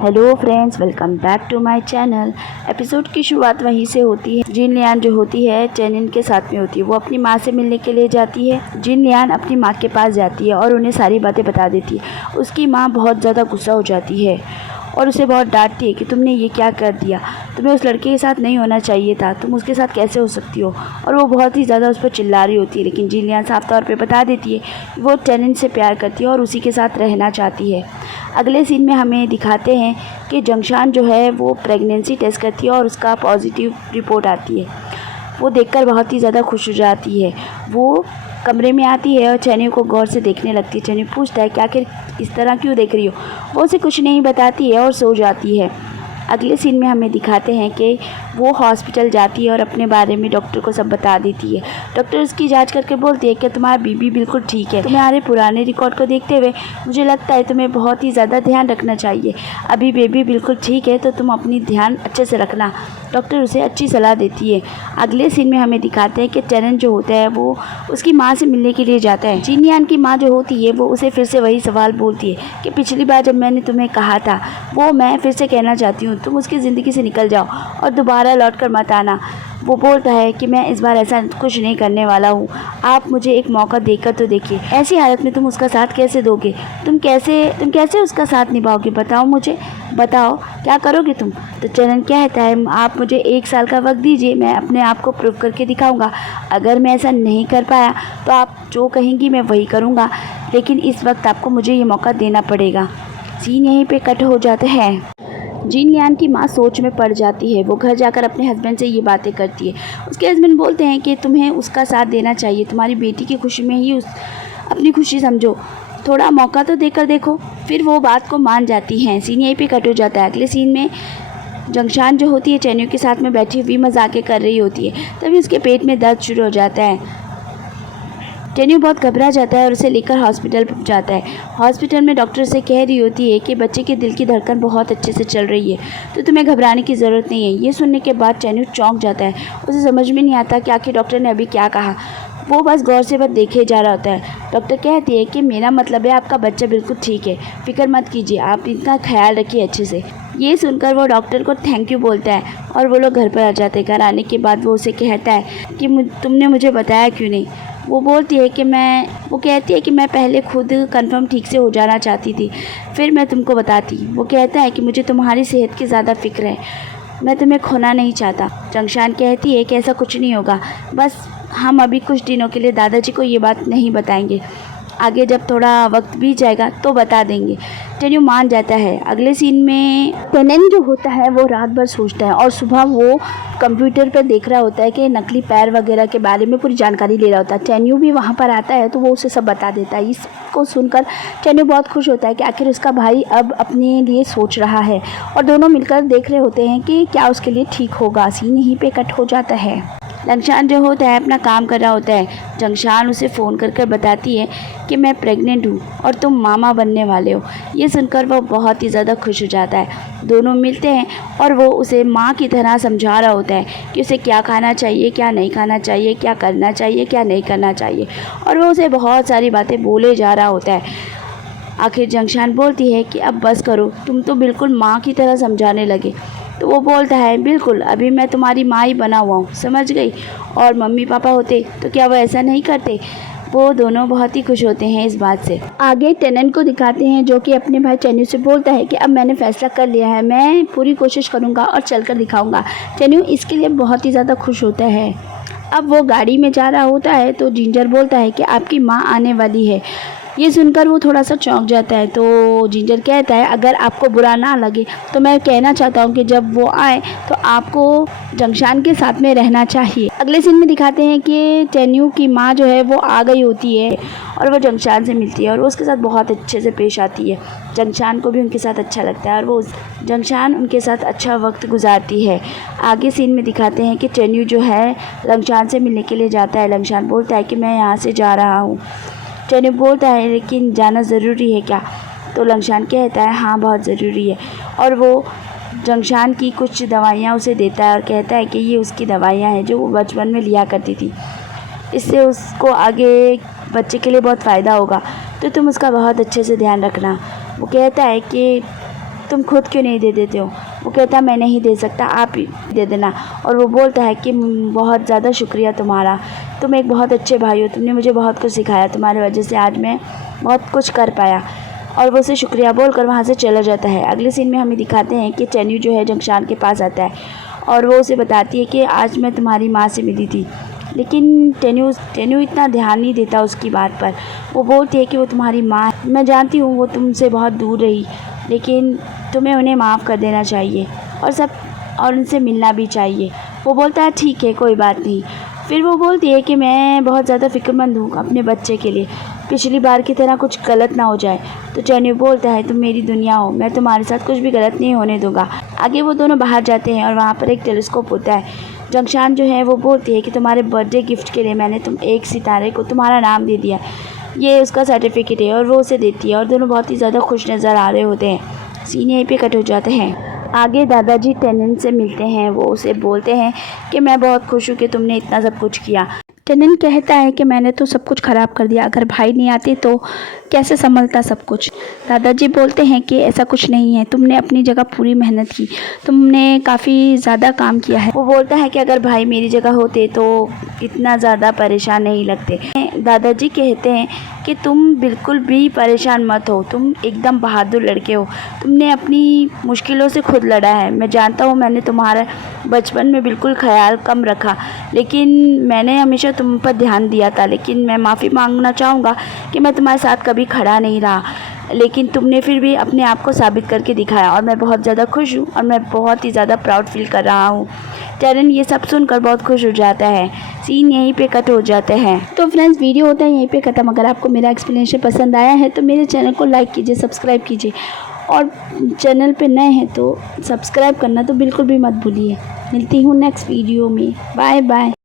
Hello friends, welcome back to my channel. Episode की शुरुआत वहीं से होती है। जिन लियान जो होती है टेनिन के साथ में होती है। वो अपनी माँ से मिलने के लिए जाती है। जिन लियान अपनी माँ के पास जाती है और उन्हें सारी बातें बता देती है। उसकी माँ बहुत ज़्यादा गुस्सा हो जाती है और उसे बहुत डांटती है कि तुमने ये क्या कर दिया, तुम्हें उस लड़के के साथ नहीं होना चाहिए था, तुम उसके साथ कैसे हो सकती हो। और वो बहुत ही ज़्यादा उस पर चिल्ला रही होती है, लेकिन जिन लियान साफ तौर पे बता देती है कि वो टेनिन से प्यार करती है और उसी के साथ रहना चाहती है। अगले सीन में हमें दिखाते हैं कि जंगशान जो है वो प्रेगनेंसी टेस्ट करती है और उसका पॉजिटिव रिपोर्ट आती है। वो देखकर बहुत ही ज़्यादा खुश हो जाती है। वो कमरे में आती है और चैन्यू को गौर से देखने लगती है। चैन्यू पूछता है कि आखिर इस तरह क्यों देख रही हो। वो उसे कुछ नहीं बताती है और सो जाती है। अगले सीन में हमें दिखाते हैं कि वो हॉस्पिटल जाती है और अपने बारे में डॉक्टर को सब बता देती है। डॉक्टर उसकी जांच करके बोलती है कि तुम्हारा बीबी बिल्कुल ठीक है। तुम्हारे पुराने रिकॉर्ड को देखते हुए मुझे लगता है तुम्हें बहुत ही ज़्यादा ध्यान रखना चाहिए। अभी बेबी बिल्कुल ठीक है, तो तुम अपनी ध्यान अच्छे से रखना। डॉक्टर उसे अच्छी सलाह देती है। अगले सीन में हमें दिखाते हैं कि टेरन जो होता है वो उसकी माँ से मिलने के लिए जाता है। जिन लियान की माँ जो होती है वो उसे फिर से वही सवाल बोलती है कि पिछली बार जब मैंने तुम्हें कहा था वो मैं फिर से कहना चाहती हूँ, तुम उसकी ज़िंदगी से निकल जाओ और दोबारा लौट कर मत आना। वो बोलता है कि मैं इस बार ऐसा कुछ नहीं करने वाला हूँ, आप मुझे एक मौका देकर तो देखिए। ऐसी हालत में तुम उसका साथ कैसे दोगे, तुम कैसे उसका साथ निभाओगे, बताओ मुझे, बताओ क्या करोगे तुम। तो चरण कहता है आप मुझे 1 साल का वक्त दीजिए, मैं अपने आप को प्रूव करके दिखाऊंगा। अगर मैं ऐसा नहीं कर पाया तो आप जो कहेंगी मैं वही करूँगा, लेकिन इस वक्त आपको मुझे ये मौका देना पड़ेगा। सीन यहीं पे कट हो जाता है। जिन लियान की माँ सोच में पड़ जाती है। वो घर जाकर अपने हस्बैंड से ये बातें करती है। उसके हस्बैंड बोलते हैं कि तुम्हें उसका साथ देना चाहिए, तुम्हारी बेटी की खुशी में ही अपनी खुशी समझो, थोड़ा मौका तो देकर देखो। फिर वो बात को मान जाती हैं। सीन यहीं पे कट हो जाता है। अगले सीन में जंगशान जो होती है चैन्यू के साथ में बैठी हुई मजाकें कर रही होती है। तभी उसके पेट में दर्द शुरू हो जाता है। चैन्यू बहुत घबरा जाता है और उसे लेकर हॉस्पिटल जाता है। हॉस्पिटल में डॉक्टर से कह रही होती है कि बच्चे के दिल की धड़कन बहुत अच्छे से चल रही है, तो तुम्हें घबराने की ज़रूरत नहीं है। ये सुनने के बाद चैन्यू चौंक जाता है। उसे समझ में नहीं आता कि आखिर डॉक्टर ने अभी क्या कहा। वो बस गौर से बस देखे जा रहा होता है। डॉक्टर कहती है कि मेरा मतलब है आपका बच्चा बिल्कुल ठीक है, फिक्र मत कीजिए, आप इनका ख्याल रखिए अच्छे से। ये सुनकर वो डॉक्टर को थैंक यू बोलता है और वो लोग घर पर आ जाते हैं। घर आने के बाद वो उसे कहता है कि तुमने मुझे बताया क्यों नहीं। वो कहती है कि मैं पहले खुद कंफर्म ठीक से हो जाना चाहती थी, फिर मैं तुमको बताती। वो कहता है कि मुझे तुम्हारी सेहत की ज़्यादा फिक्र है, मैं तुम्हें खोना नहीं चाहता। जंगशान कहती है कि ऐसा कुछ नहीं होगा, बस हम अभी कुछ दिनों के लिए दादाजी को ये बात नहीं बताएंगे, आगे जब थोड़ा वक्त बीत जाएगा तो बता देंगे। चैन्यू मान जाता है। अगले सीन में टेनन जो होता है वो रात भर सोचता है और सुबह वो कंप्यूटर पर देख रहा होता है कि नकली पैर वगैरह के बारे में पूरी जानकारी ले रहा होता है। चैन्यू भी वहाँ पर आता है तो वो उसे सब बता देता है। इसको सुनकर चैन्यू बहुत खुश होता है कि आखिर उसका भाई अब अपने लिए सोच रहा है, और दोनों मिलकर देख रहे होते हैं कि क्या उसके लिए ठीक होगा। सीन यहीं पे कट हो जाता है। जंगशान जो होता है अपना काम कर रहा होता है। जंगशान उसे फ़ोन कर बताती है कि मैं प्रेग्नेंट हूँ और तुम मामा बनने वाले हो। ये सुनकर वो बहुत ही ज़्यादा खुश हो जाता है। दोनों मिलते हैं और वो उसे माँ की तरह समझा रहा होता है कि उसे क्या खाना चाहिए, क्या नहीं खाना चाहिए, क्या करना चाहिए, क्या नहीं करना चाहिए, और वो उसे बहुत सारी बातें बोले जा रहा होता है। आखिर जंगशान बोलती है कि अब बस करो, तुम तो बिल्कुल माँ की तरह समझाने लगे। तो वो बोलता है बिल्कुल, अभी मैं तुम्हारी माँ ही बना हुआ हूँ, समझ गई, और मम्मी पापा होते तो क्या वो ऐसा नहीं करते। वो दोनों बहुत ही खुश होते हैं इस बात से। आगे टेनन को दिखाते हैं जो कि अपने भाई चैन्यू से बोलता है कि अब मैंने फैसला कर लिया है, मैं पूरी कोशिश करूँगा और चल कर दिखाऊँगा। चैन्यू इसके लिए बहुत ही ज़्यादा खुश होता है। अब वो गाड़ी में जा रहा होता है तो जिंजर बोलता है कि आपकी माँ आने वाली है। ये सुनकर वो थोड़ा सा चौंक जाता है। तो जिंजर कहता है अगर आपको बुरा ना लगे तो मैं कहना चाहता हूँ कि जब वो आए तो आपको जंगशान के साथ में रहना चाहिए। अगले सीन में दिखाते हैं कि चैन्यू की माँ जो है वो आ गई होती है और वो जंगशान से मिलती है और वो उसके साथ बहुत अच्छे से पेश आती है। जंगशान को भी उनके साथ अच्छा लगता है और वो जंगशान उनके साथ अच्छा वक्त गुजारती है। आगे सीन में दिखाते हैं कि चैन्यू जो है जंगशान से मिलने के लिए जाता है। जंगशान बोलता है कि मैं यहाँ से जा रहा हूँ। चैन्यू बोलता है लेकिन जाना ज़रूरी है क्या। तो जंगशान कहता है हाँ बहुत ज़रूरी है, और वो जंगशान की कुछ दवाइयाँ उसे देता है और कहता है कि ये उसकी दवाइयाँ हैं जो वो बचपन में लिया करती थी, इससे उसको आगे बच्चे के लिए बहुत फ़ायदा होगा, तो तुम उसका बहुत अच्छे से ध्यान रखना। वो कहता है कि तुम खुद क्यों नहीं दे देते हो? वो कहता है मैं नहीं दे सकता, आप ही दे देना। और वो बोलता है कि बहुत ज़्यादा शुक्रिया तुम्हारा, तुम एक बहुत अच्छे भाई हो, तुमने मुझे बहुत कुछ सिखाया, तुम्हारी वजह से आज मैं बहुत कुछ कर पाया। और वो उसे शुक्रिया बोलकर वहाँ से चला जाता है। अगले सीन में हमें दिखाते हैं कि चैन्यू जो है जंगशान के पास आता है और वो उसे बताती है कि आज मैं तुम्हारी माँ से मिली थी। लेकिन टेन्यू इतना ध्यान नहीं देता उसकी बात पर। वो बोलती है कि वो तुम्हारी माँ है, मैं जानती हूँ वो तुमसे बहुत दूर रही, लेकिन तुम्हें उन्हें माफ़ कर देना चाहिए और उनसे मिलना भी चाहिए। वो बोलता है ठीक है, कोई बात नहीं। फिर वो बोलती है कि मैं बहुत ज़्यादा फ़िक्रमंद हूँ अपने बच्चे के लिए, पिछली बार की तरह कुछ गलत ना हो जाए। तो चैन्यू बोलता है तुम मेरी दुनिया हो, मैं तुम्हारे साथ कुछ भी गलत नहीं होने दूंगा। आगे वो दोनों बाहर जाते हैं और वहाँ पर एक टेलीस्कोप होता है। जंगशान जो है वो बोलती है कि तुम्हारे बर्थडे गिफ्ट के लिए मैंने एक सितारे को तुम्हारा नाम दे दिया, ये उसका सर्टिफिकेट है। और वो उसे देती है और दोनों बहुत ही ज़्यादा खुश नज़र आ रहे होते हैं। सीन यहीं पे कट हो जाते हैं। आगे दादाजी टेनेंट से मिलते हैं। वो उसे बोलते हैं कि मैं बहुत खुश हूँ कि तुमने इतना सब कुछ किया। टेनेंट कहता है कि मैंने तो सब कुछ ख़राब कर दिया, अगर भाई नहीं आते तो कैसे संभलता सब कुछ। दादाजी बोलते हैं कि ऐसा कुछ नहीं है, तुमने अपनी जगह पूरी मेहनत की, तुमने काफ़ी ज़्यादा काम किया है। वो बोलता है कि अगर भाई मेरी जगह होते तो इतना ज़्यादा परेशान नहीं लगते। दादाजी कहते हैं कि तुम बिल्कुल भी परेशान मत हो, तुम एकदम बहादुर लड़के हो, तुमने अपनी मुश्किलों से खुद लड़ा है। मैं जानता हूँ मैंने तुम्हारा बचपन में बिल्कुल ख्याल कम रखा, लेकिन मैंने हमेशा तुम पर ध्यान दिया था। लेकिन मैं माफ़ी मांगना चाहूँगा कि मैं तुम्हारे साथ कभी खड़ा नहीं रहा, लेकिन तुमने फिर भी अपने आप को साबित करके दिखाया और मैं बहुत ज़्यादा खुश हूँ और मैं बहुत ही ज़्यादा प्राउड फील कर रहा हूँ। टेरेन ये सब सुनकर बहुत खुश हो जाता है। सीन यहीं पे कट हो जाते हैं। तो फ्रेंड्स वीडियो होता है यहीं पे ख़त्म। अगर आपको मेरा एक्सप्लेनेशन पसंद आया है तो मेरे चैनल को लाइक कीजिए, सब्सक्राइब कीजिए और चैनल पे नए हैं तो सब्सक्राइब करना तो बिल्कुल भी मत भूलिए। मिलती हूँ नेक्स्ट वीडियो में। Bye bye.